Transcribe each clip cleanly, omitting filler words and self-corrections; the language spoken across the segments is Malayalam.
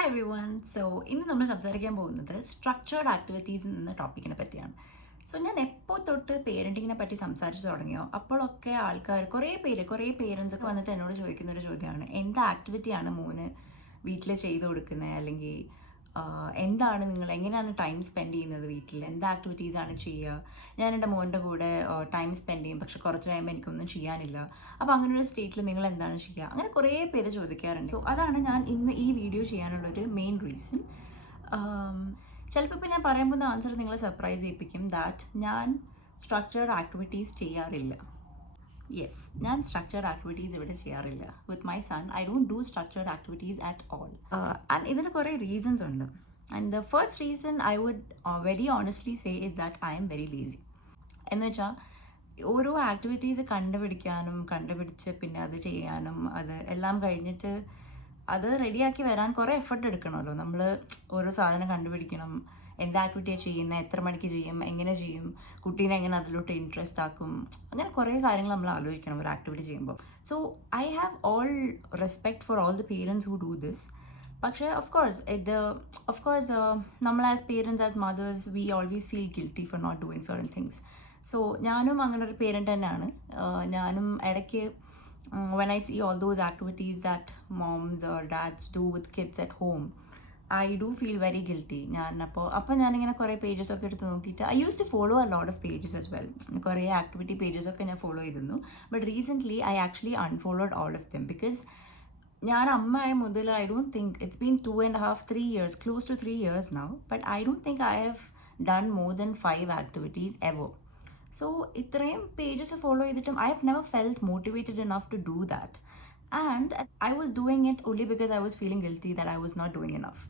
Hi every one. സോ ഇന്ന് നമ്മൾ സംസാരിക്കാൻ പോകുന്നത് സ്ട്രക്ചേർഡ് ആക്ടിവിറ്റീസ് എന്ന ടോപ്പിക്കിനെ പറ്റിയാണ്. സോ ഞാൻ എപ്പോൾ തൊട്ട് പേരൻറ്റിങ്ങിനെ പറ്റി സംസാരിച്ച് തുടങ്ങിയോ അപ്പോഴൊക്കെ ആൾക്കാർ കുറേ പേരൻസ് ഒക്കെ വന്നിട്ട് എന്നോട് ചോദിക്കുന്ന ഒരു ചോദ്യമാണ്, എന്താ ആക്ടിവിറ്റിയാണ് മോന് വീട്ടിൽ ചെയ്ത് കൊടുക്കുന്നത്, അല്ലെങ്കിൽ എന്താണ് നിങ്ങൾ എങ്ങനെയാണ് ടൈം സ്പെൻഡ് ചെയ്യുന്നത്, വീട്ടിൽ എന്ത് ആക്ടിവിറ്റീസാണ് ചെയ്യുക. ഞാൻ എൻ്റെ മോൻ്റെ കൂടെ ടൈം സ്പെൻഡ് ചെയ്യും, പക്ഷെ കുറച്ച് കഴിയുമ്പോൾ എനിക്കൊന്നും ചെയ്യാനില്ല. അപ്പോൾ അങ്ങനെ ഒരു സ്റ്റേറ്റിൽ നിങ്ങൾ എന്താണ് ചെയ്യുക, അങ്ങനെ കുറേ പേര് ചോദിക്കാറുണ്ട്. സോ അതാണ് ഞാൻ ഇന്ന് ഈ വീഡിയോ ചെയ്യാനുള്ളൊരു മെയിൻ റീസൺ. ചിലപ്പോൾ ഇപ്പോൾ ഞാൻ പറയുമ്പോൾ ആൻസർ നിങ്ങളെ സർപ്രൈസ് ചെയ്യിപ്പിക്കും. ദാറ്റ് ഞാൻ സ്ട്രക്ചേർഡ് ആക്ടിവിറ്റീസ് ചെയ്യാറില്ല. യെസ്, ഞാൻ സ്ട്രക്ചേർഡ് ആക്ടിവിറ്റീസ് ഇവിടെ ചെയ്യാറില്ല. With my son I don't do structured activities at all. And ഇതിന് കുറേ റീസൺസ് ഉണ്ട്. And the first reason I would very honestly say is that I am very lazy. എന്ന് വെച്ചാൽ ഓരോ ആക്ടിവിറ്റീസ് കണ്ടുപിടിച്ച് പിന്നെ അത് ചെയ്യാനും അത് എല്ലാം കഴിഞ്ഞിട്ട് അത് റെഡിയാക്കി വരാൻ കുറേ എഫർട്ട് എടുക്കണമല്ലോ. നമ്മൾ ഓരോ സാധനം കണ്ടുപിടിക്കണം, എന്ത് ആക്ടിവിറ്റിയാണ് ചെയ്യുന്നത്, എത്ര മണിക്ക് ചെയ്യും, എങ്ങനെ ചെയ്യും, കുട്ടീനെ എങ്ങനെ അതിലോട്ട് ഇൻട്രസ്റ്റ് ആക്കും, അങ്ങനെ കുറേ കാര്യങ്ങൾ നമ്മൾ ആലോചിക്കണം ഒരു ആക്ടിവിറ്റി ചെയ്യുമ്പോൾ. So I have all respect for all the parents who do this. പക്ഷേ ഓഫ് കോഴ്സ് നമ്മൾ as parents, as mothers, we always feel guilty for not doing certain things. So ഞാനും അങ്ങനെ ഒരു പേരൻ്റ് തന്നെയാണ്. ഞാനും ഇടയ്ക്ക് when I see all those activities that moms or dads do with kids at home, I do feel very guilty. അപ്പോൾ ഞാനിങ്ങനെ കുറേ പേജസൊക്കെ എടുത്ത് നോക്കിയിട്ട് I use to follow a lot of pages as well. കുറേ ആക്ടിവിറ്റി പേജസൊക്കെ ഞാൻ ഫോളോ ചെയ്തിരുന്നു. But recently I actually unfollowed all of them because ഞാൻ അമ്മയായ മുതൽ I don't think it's been 2.5 3 years, close to 3 years now, but I don't think I have done more than 5 activities ever. So ഇത്രയും പേജസ് ഫോളോ ചെയ്തിട്ടും I have never felt motivated enough to do that. And I was doing it only because I was feeling guilty that I was not doing enough.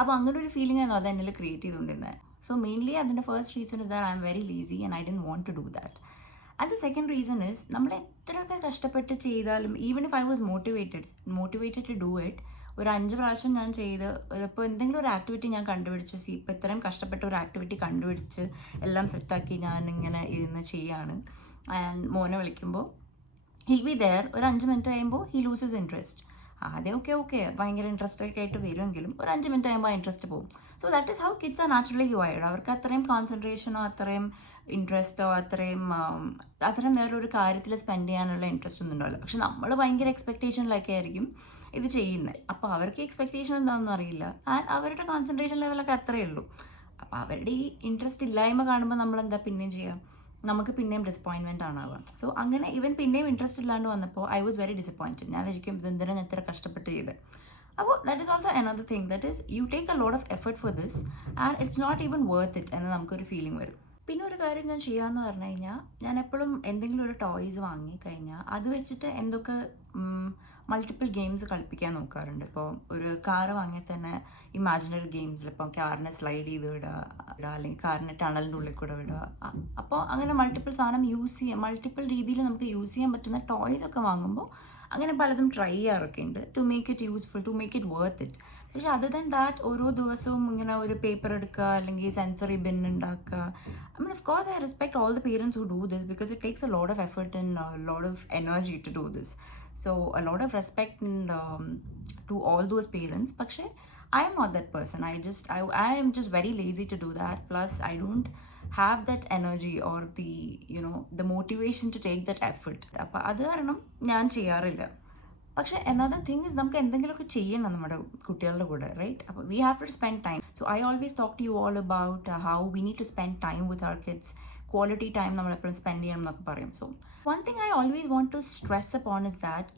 അപ്പോൾ അങ്ങനെ ഒരു ഫീലിംഗ് ആയിരുന്നു അത് എന്നിൽ ക്രിയേറ്റ് ചെയ്തുകൊണ്ടിരുന്നത്. സോ മെയിൻലി അതിൻ്റെ first reason is that I am very lazy and I don't want to do that. And the second reason is നമ്മൾ എത്രയൊക്കെ കഷ്ടപ്പെട്ട് ചെയ്താലും, even if I was motivated to do it, ഒരു 5 പ്രാവശ്യം ഞാൻ ചെയ്ത് ഇപ്പോൾ എന്തെങ്കിലും ഒരു ആക്ടിവിറ്റി ഞാൻ കണ്ടുപിടിച്ച് ഇപ്പോൾ ഇത്രയും കഷ്ടപ്പെട്ട ഒരു ആക്ടിവിറ്റി കണ്ടുപിടിച്ച് എല്ലാം സെറ്റാക്കി ഞാൻ ഇങ്ങനെ ഇരുന്ന് ചെയ്യാണ്. ആൻഡ് മോനെ വിളിക്കുമ്പോൾ ഹിൽ ബി ദെയർ. ഒരു 5 മിനിറ്റ് കഴിയുമ്പോൾ ഹി ലൂസസ് ഇൻട്രസ്റ്റ്. ആദ്യം ഓക്കെ ഭയങ്കര ഇൻട്രസ്റ്റ് ഒക്കെ ആയിട്ട് വരുമെങ്കിലും ഒരു 5 മിനിറ്റ് കഴിയുമ്പോൾ ആ ഇൻട്രസ്റ്റ് പോകും. So that is how kids are naturally wired. അവർക്ക് അത്രയും കോൺസെൻട്രേഷനോ അത്രയും ഇൻട്രസ്റ്റോ അത്രയും വേറൊരു കാര്യത്തിൽ സ്പെൻഡ് ചെയ്യാനുള്ള ഇൻട്രസ്റ്റ് ഒന്നും ഉണ്ടാവില്ല. പക്ഷെ നമ്മൾ ഭയങ്കര എക്സ്പെക്റ്റേഷനിലൊക്കെ ആയിരിക്കും ഇത് ചെയ്യുന്നത്. അപ്പോൾ അവർക്ക് എക്സ്പെക്റ്റേഷൻ എന്താണെന്ന് അറിയില്ല. ആൻഡ് അവരുടെ കോൺസെൻട്രേഷൻ ലെവലൊക്കെ അത്രയേ ഉള്ളൂ. അപ്പോൾ അവരുടെ ഈ ഇൻട്രസ്റ്റ് ഇല്ലായ്മ കാണുമ്പോൾ നമ്മളെന്താ പിന്നെയും ചെയ്യുക, നമുക്ക് പിന്നെയും ഡിസപ്പോയിൻമെൻ്റ് ആണാവുക. സോ അങ്ങനെ ഇവൻ പിന്നെയും ഇൻട്രസ്റ്റ് ഇല്ലാണ്ട് വന്നപ്പോൾ ഐ വാസ് വെരി ഡിസപ്പോയിൻറ്റഡ്. ഞാൻ വിചാരിക്കും ഇതെന്തിനാണ് ഞാൻ ഇത്ര കഷ്ടപ്പെട്ട് ചെയ്ത്. അപ്പോൾ that is also another thing, that is you take a lot of effort for this and it's not even worth it എന്ന് നമുക്കൊരു ഫീലിംഗ് വരും. പിന്നെ ഒരു കാര്യം ഞാൻ ചെയ്യാമെന്ന് പറഞ്ഞു കഴിഞ്ഞാൽ, ഞാൻ എപ്പോഴും എന്തെങ്കിലും ഒരു ടോയ്സ് വാങ്ങിക്കഴിഞ്ഞാൽ അത് വെച്ചിട്ട് എന്തൊക്കെ മൾട്ടിപ്പിൾ ഗെയിംസ് കളിപ്പിക്കാൻ നോക്കാറുണ്ട്. ഇപ്പോൾ ഒരു കാറ് വാങ്ങിയാൽ തന്നെ ഇമാജിനറി ഗെയിംസിൽ ഇപ്പോൾ കാറിനെ സ്ലൈഡ് ചെയ്ത് വിടുക, അല്ലെങ്കിൽ കാറിനെ ടണലിൻ്റെ ഉള്ളിൽ കൂടെ വിടുക. അപ്പോൾ അങ്ങനെ മൾട്ടിപ്പിൾ രീതിയിൽ നമുക്ക് യൂസ് ചെയ്യാൻ പറ്റുന്ന ടോയ്സ് ഒക്കെ വാങ്ങുമ്പോൾ അങ്ങനെ പലതും ട്രൈ ചെയ്യാറൊക്കെ ഉണ്ട്, to make it useful, to make it worth it. പക്ഷെ അതർ ദാൻ ദാറ്റ് ഓരോ ദിവസവും ഇങ്ങനെ ഒരു പേപ്പർ എടുക്കുക അല്ലെങ്കിൽ സെൻസറി ബിൻ ഉണ്ടാക്കുക. I mean, of course, I respect all the parents who do this because it takes a lot of effort and a lot of energy to do this. So, a lot of respect and, to all those parents. But I am not that person. I am just very lazy to do that. Plus, I don't have that energy or the motivation to take that effort. അപ്പോൾ അത് കാരണം ഞാൻ ചെയ്യാറില്ല. പക്ഷേ another thing is നമുക്ക് എന്തെങ്കിലുമൊക്കെ ചെയ്യണം നമ്മുടെ കുട്ടികളുടെ കൂടെ, റൈറ്റ്? അപ്പോൾ we have to spend time. So I always talk to you all about how we need to spend time with our kids. Quality time നമ്മളെപ്പോഴും സ്പെൻഡ് ചെയ്യണം എന്നൊക്കെ പറയും. So one thing I always want to stress upon is that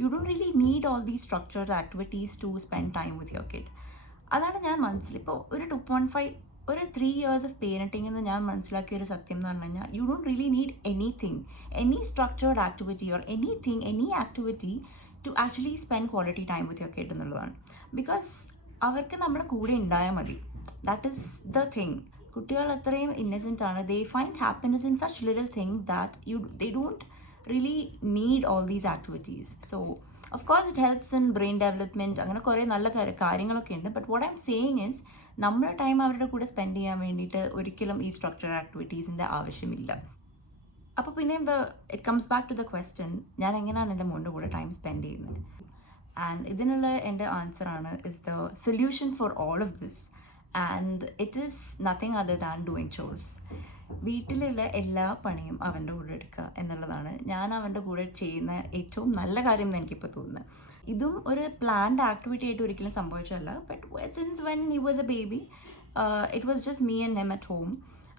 you don't really need all these structured activities to spend time with your kid. അതാണ് ഞാൻ ഇപ്പോൾ ഒരു 3 years of parenting എന്ന് ഞാൻ മനസ്സിലാക്കിയ ഒരു സത്യം എന്ന് പറഞ്ഞു കഴിഞ്ഞാൽ, you don't really need any structured activity or any activity to actually spend quality time with your kid എന്നുള്ളതാണ്. ബിക്കോസ് അവർക്ക് നമ്മുടെ കൂടെ ഉണ്ടായാൽ മതി. That is the thing. കുട്ടികൾ അത്രയും ഇന്നസെൻ്റ് ആണ്. They find happiness in such little things they don't really need all these activities. So of course it helps in brain development, അങ്ങനെ കുറേ നല്ല കാര്യങ്ങളൊക്കെ ഉണ്ട്. But what I M saying is, നമ്മുടെ ടൈം അവരുടെ കൂടെ സ്പെൻഡ് ചെയ്യാൻ വേണ്ടിയിട്ട് ഒരിക്കലും ഈ സ്ട്രക്ചർ ആക്ടിവിറ്റീസിൻ്റെ ആവശ്യമില്ല. അപ്പോൾ പിന്നെ it comes back to the question, ഞാൻ എങ്ങനെയാണ് എൻ്റെ മോൻ്റെ കൂടെ ടൈം സ്പെൻഡ് ചെയ്യുന്നത്. ആൻഡ് ഇതിനുള്ള എൻ്റെ ആൻസറാണ് is the solution for all of this. And it is nothing other than doing chores. വീട്ടിലുള്ള എല്ലാ പണിയും അവൻ്റെ കൂടെ എടുക്കുക എന്നുള്ളതാണ് ഞാൻ അവൻ്റെ കൂടെ ചെയ്യുന്ന ഏറ്റവും നല്ല കാര്യം എന്ന് എനിക്കിപ്പോൾ തോന്നുന്നത്. ഇതും ഒരു പ്ലാൻഡ് ആക്ടിവിറ്റി ആയിട്ട് ഒരിക്കലും സംഭവിച്ചതല്ല. But since when he was a baby it was just me and him at home.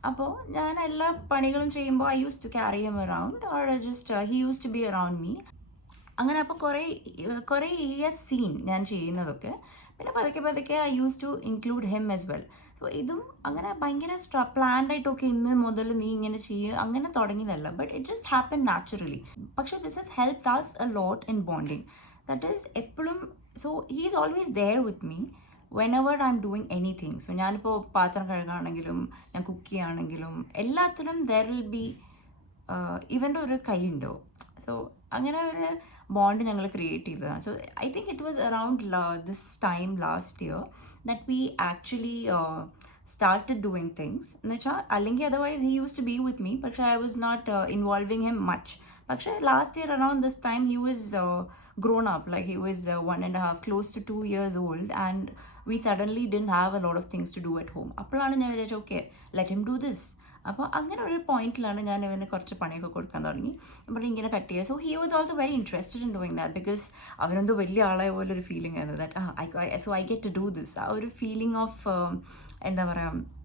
അപ്പോൾ ഞാൻ എല്ലാ പണികളും ചെയ്യുമ്പോൾ I use to carry him around or just he use to be around me. അങ്ങനെ അപ്പോൾ കുറേ ഇയേഴ്സ് സീൻ ഞാൻ ചെയ്യുന്നതൊക്കെ. പിന്നെ പതുക്കെ പതുക്കെ I use to include him as well. So ഇതും അങ്ങനെ ഭയങ്കര പ്ലാൻഡ് ആയിട്ടൊക്കെ ഇന്ന് മുതൽ നീ ഇങ്ങനെ ചെയ്യുക അങ്ങനെ തുടങ്ങിയതല്ല. But it just happen naturally. പക്ഷേ this has helped us a lot in bonding. That is എപ്പോഴും. So he is always there with me whenever I'm doing anything. So ഞാനിപ്പോൾ പാത്രം കഴുകുകയാണെങ്കിലും ഞാൻ കുക്ക് ചെയ്യുകയാണെങ്കിലും എല്ലാത്തിലും ദർ വിൽ ബി ഇവൻ്റെ ഒരു കൈയുണ്ടോ. സോ അങ്ങനെ ഒരു ബോണ്ട് ഞങ്ങൾ ക്രിയേറ്റ് ചെയ്തതാണ്. So I think it was around this time last year that we actually started doing things. എന്ന് വെച്ചാൽ അല്ലെങ്കിൽ otherwise he use to be with me, പക്ഷേ I was not involving him much. പക്ഷേ last year around this time he was grown up, like he was 1.5 close to 2 years old, and we suddenly didn't have a lot of things to do at home. അപ്പോഴാണ് ഞാൻ വിചാരിച്ചു okay let him do this. അപ്പോൾ അങ്ങനെ ഒരു പോയിന്റിലാണ് ഞാൻ ഇവന് കുറച്ച് പണിയൊക്കെ കൊടുക്കാൻ തുടങ്ങി. അപ്പോൾ ഇങ്ങനെ കട്ട് ചെയ്യുക. So he was also very interested in doing that because അവനെന്തോ വലിയ ആളായ പോലെ ഒരു ഫീലിംഗ് ആയിരുന്നു that so I get to do this. ആ ഒരു ഫീലിംഗ് ഓഫ് എന്താ പറയുക,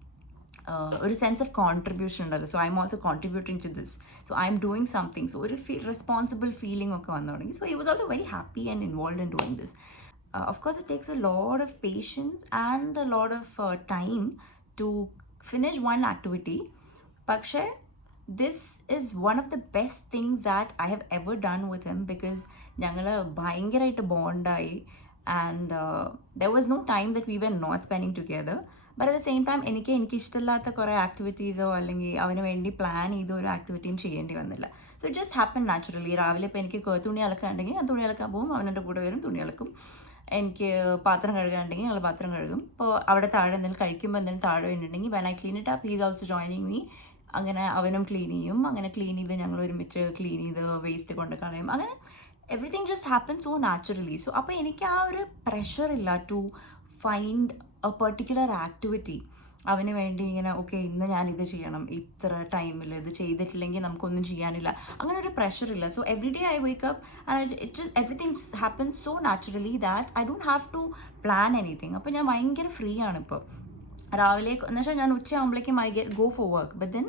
ഒരു സെൻസ് ഓഫ് കോൺട്രിബ്യൂഷൻ ഉണ്ടല്ലോ. So I'm also contributing to this. So I'm doing something. So ഒരു റെസ്പോൺസിബിൾ ഫീലിംഗ് ഒക്കെ വന്നു തുടങ്ങി. So he was also very happy and involve in doing this. Of course, it takes a lot of patience and a lot of time to finish one activity. പക്ഷേ this is one of the best things that I have ever done with him because ഞങ്ങൾ ഭയങ്കരമായിട്ട് ബോണ്ടായി. And there was no time that we were not spending together. But at the same time എനിക്ക് ഇഷ്ടമില്ലാത്ത കുറേ ആക്ടിവിറ്റീസോ അല്ലെങ്കിൽ അവന് വേണ്ടി പ്ലാൻ ചെയ്ത ഒരു ആക്ടിവിറ്റിയും ചെയ്യേണ്ടി വന്നില്ല. So it just happen naturally. രാവിലെ ഇപ്പോൾ എനിക്ക് തുണി അലക്കാനുണ്ടെങ്കിൽ ഞാൻ തുണി അലക്കാൻ പോകും, അവനെൻ്റെ കൂടെ വരും, തുണി അലക്കും. എനിക്ക് പാത്രം കഴുകാനുണ്ടെങ്കിൽ ഞങ്ങൾ പാത്രം കഴുകും. ഇപ്പോൾ അവിടെ താഴെ എന്തെങ്കിലും കഴിക്കുമ്പോൾ എന്തെങ്കിലും താഴെ വീണിട്ടുണ്ടെങ്കിൽ when I clean it up he is also joining me. അങ്ങനെ അവനും ക്ലീൻ ചെയ്യും. അങ്ങനെ ക്ലീൻ ചെയ്ത് ഞങ്ങൾ ഒരുമിച്ച് ക്ലീൻ ചെയ്ത് വേസ്റ്റ് കൊണ്ട് കളയും. അങ്ങനെ everything just happen so naturally. So അപ്പോൾ എനിക്ക് ആ ഒരു പ്രഷർ ഇല്ല to find a particular activity. അവന് വേണ്ടി ഇങ്ങനെ ഓക്കെ ഇന്ന് ഞാൻ ഇത് ചെയ്യണം, ഇത്ര ടൈമിൽ ഇത് ചെയ്തിട്ടില്ലെങ്കിൽ നമുക്കൊന്നും ചെയ്യാനില്ല, അങ്ങനെ ഒരു പ്രഷർ ഇല്ല. So every day I wake up and it just everything happen so naturally that I don't have to plan anything. അപ്പോൾ ഞാൻ ഭയങ്കര ഫ്രീ ആണ് ഇപ്പോൾ. രാവിലെ എന്ന് വെച്ചാൽ ഞാൻ ഉച്ചയാകുമ്പോഴേക്കും I go for work. But then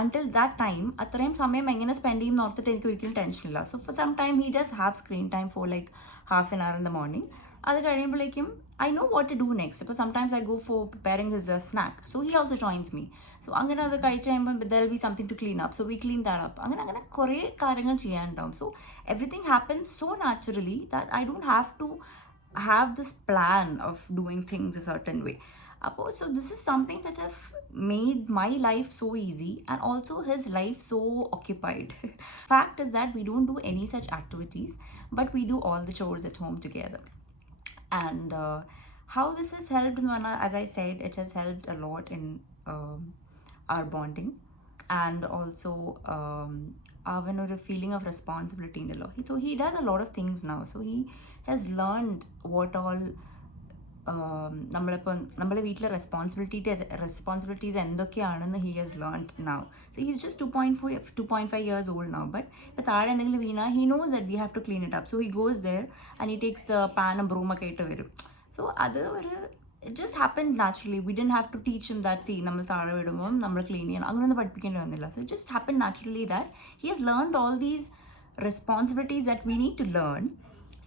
until that time അത്രയും സമയം എങ്ങനെ സ്പെൻഡ് ചെയ്യും ഓർത്തിട്ട് എനിക്ക് ഒരിക്കലും ടെൻഷനില്ല. So for some time he does have screen time for like half an hour in the morning. അത് കഴിയുമ്പോഴേക്കും I know what to do next. ഇപ്പോൾ sometimes I go for preparing his snack. So he also joins me. So അങ്ങനെ അത് കഴിച്ച് കഴിയുമ്പോൾ there will be something to clean up. So we clean that up. അങ്ങനെ കുറേ കാര്യങ്ങൾ ചെയ്യാനുണ്ടാവും. So everything happens so naturally that I don't have to have this plan of doing things a certain way. So this is something that have made my life so easy and also his life so occupied. Fact is that we don't do any such activities, but we do all the chores at home together. And how this has helped, as I said, it has helped a lot in our bonding. And also a feeling of responsibility in the law. So he does a lot of things now. So he has learned what all നമ്മളെ വീട്ടിലെ റെസ്പോൺസിബിലിറ്റീസ് എന്തൊക്കെയാണെന്ന് he has learned now. So he's just 2.5 years old now. But ഇപ്പോൾ താഴെ എന്തെങ്കിലും വീണ he knows that we have to clean it up. So he goes there and he takes the പാനും ബ്രൂമൊക്കെ ആയിട്ട് വരും. സോ അത് it just happened naturally. We didn't have to teach him that, see, നമ്മൾ താഴെ വിടുമ്പോൾ നമ്മൾ ക്ലീൻ ചെയ്യണം, അങ്ങനെയൊന്നും പഠിപ്പിക്കേണ്ടി വന്നില്ല. So it just happened naturally that he has learned all these responsibilities that we need to learn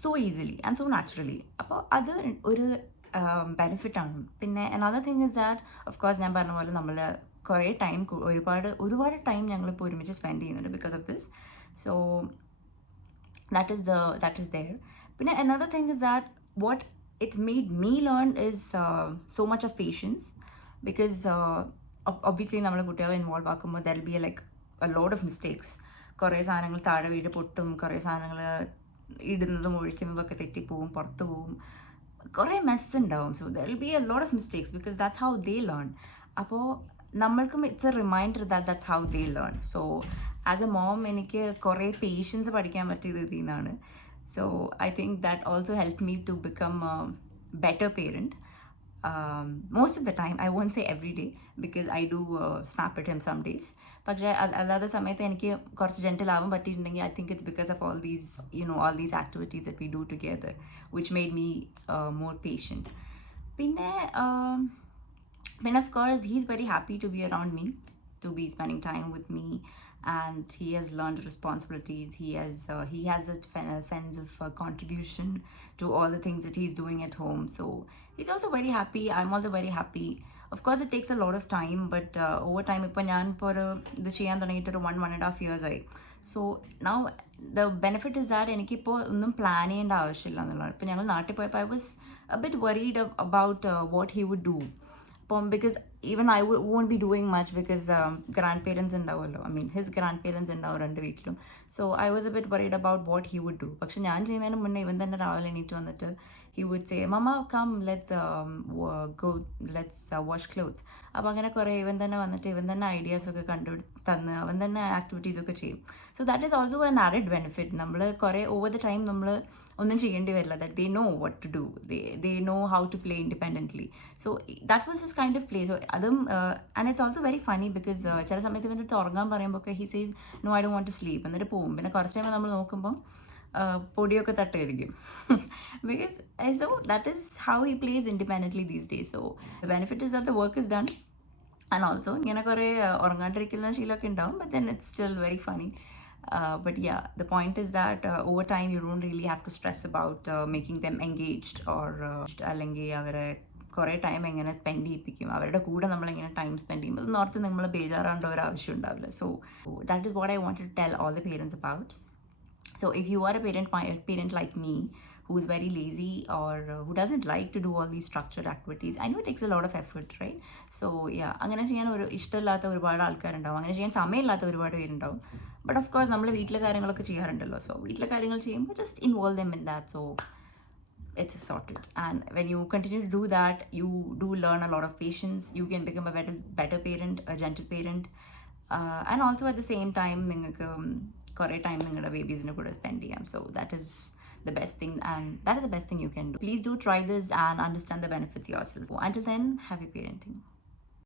so easily and so naturally. അപ്പോൾ അത് ഒരു ബെനിഫിറ്റാണ്. പിന്നെ another thing is that of course ഞാൻ പറഞ്ഞ പോലെ നമ്മൾ കുറേ ടൈം ഒരുപാട് ടൈം ഞങ്ങളിപ്പോൾ ഒരുമിച്ച് സ്പെൻഡ് ചെയ്യുന്നുണ്ട് because of this. So that is there. പിന്നെ another thing is that what it made me learn is so much of patience, because obviously നമ്മളെ കുട്ടികളെ ഇൻവോൾവ് ആക്കുമ്പോൾ there will be like a lot of mistakes. കുറേ സാധനങ്ങൾ താഴെ വീട് പൊട്ടും, കുറേ സാധനങ്ങൾ ഇടുന്നതും ഒഴിക്കുന്നതൊക്കെ തെറ്റിപ്പോവും, പുറത്ത് പോവും, കുറേ മെസ്സ് ഉണ്ടാവും. So there will be a lot of mistakes because that's how they learn. അപ്പോൾ നമ്മൾക്കും it's a reminder that's how they learn. So as a mom എനിക്ക് കുറേ പേഷ്യൻസ് പഠിക്കാൻ പറ്റിയത് ഇതിൽ നിന്നാണ്. So I think that also helped me to become a better parent. Most of the time, I won't say every day, because I do snap at him some days. പക്ഷേ അല്ലാത്ത സമയത്ത് എനിക്ക് കുറച്ച് ജെൻറ്റിൽ ആവാൻ പറ്റിയിട്ടുണ്ടെങ്കിൽ I think it's because of all these, all these activities that we do together, which made me more patient. പിന്നെ then of course he's very happy to be around me, to be spending time with me, and he has learned responsibilities. He has a sense of contribution to all the things that he's doing at home. So he's also very happy, I'm also very happy. Of course it takes a lot of time, but over time ipo njan por idu cheyan thodangittu 1.5 years ആയി. So now the benefit is that എനിക്കിപ്പോൾ ഒന്നും പ്ലാൻ ചെയ്യേണ്ട ആവശ്യമില്ല എന്നുള്ളതാണ്. ഇപ്പോൾ ഞങ്ങൾ നാട്ടിൽ പോയപ്പോൾ I was a bit worried about what he would do. Because even I won't be doing much, because grandparents ഉണ്ടാവുമല്ലോ, I mean his grandparents ഉണ്ടാവും 2 വീട്ടിലും. So I was a bit worried about what he would do. പക്ഷെ ഞാൻ ചെയ്യുന്നതിന് മുന്നേ ഇവൻ തന്നെ രാവിലെ എണീറ്റ് വന്നിട്ട് he would say, Mama, come, let's wash clothes. അപ്പോൾ അങ്ങനെ കുറേ ഇവൻ തന്നെ വന്നിട്ട് ഇവൻ തന്നെ ഐഡിയാസൊക്കെ തന്ന് അവൻ തന്നെ ആക്ടിവിറ്റീസൊക്കെ ചെയ്യും. So that is also an added benefit. നമ്മൾ കുറേ over the time നമ്മൾ ഒന്നും ചെയ്യേണ്ടി വരില്ല. That they know what to do, they know how to play independently. So that was his kind of play. So അതും and it's also very funny, because ചില സമയത്ത് ഇവൻ്റെ അടുത്ത് ഉറങ്ങാൻ പറയുമ്പോൾ he says, no, I don't want to sleep, എന്നിട്ട് പോകും. പിന്നെ കുറച്ച് ടൈം നമ്മൾ നോക്കുമ്പം പൊടിയൊക്കെ തട്ടുമായിരിക്കും. Because so that is how he plays independently these days. So the benefit is that the work is done, and also ഇങ്ങനെ കുറേ ഉറങ്ങാണ്ടിരിക്കുന്ന ശീലമൊക്കെ ഉണ്ടാവും, but then it's still very funny. But yeah, the point is that over time you don't really have to stress about making them engaged, or അല്ലെങ്കിൽ അവരെ കുറേ ടൈം എങ്ങനെ സ്പെൻഡ് ചെയ്യിപ്പിക്കും, അവരുടെ കൂടെ നമ്മളെങ്ങനെ ടൈം സ്പെൻഡ് ചെയ്യും, അത് ഓർത്ത് നമ്മൾ ബേജാറാണ്ട ഒരു ആവശ്യം ഉണ്ടാവില്ല. So that is what I want to tell all the parents about. So if you are a parent like me, who is very lazy, or who doesn't like to do all these structured activities, I know it takes a lot of effort, right? So yeah, അങ്ങനെ ചെയ്യാൻ ഒരു ഇഷ്ടമില്ലാത്ത ഒരുപാട് ആൾക്കാരുണ്ടാവും, അങ്ങനെ ചെയ്യാൻ സമയമില്ലാത്ത ഒരുപാട് പേരുണ്ടാവും. ബട്ട് ഓഫ് കോഴ്സ് നമ്മൾ വീട്ടിലെ കാര്യങ്ങളൊക്കെ ചെയ്യാറുണ്ടല്ലോ. സോ വീട്ടിലെ കാര്യങ്ങൾ ചെയ്യുമ്പോൾ just involve them in that. So it's sorted. And when you continue to do that, you do learn a lot of patience. You can become a better parent, a gentle parent, and also at the same time നിങ്ങൾക്ക് കുറേ ടൈം നിങ്ങളുടെ ബേബീസിനെ കൂടെ സ്പെൻഡ് ചെയ്യാം. So that is the best thing, and that is the best thing you can do. Please do try this and understand the benefits yourself. Until then, happy parenting.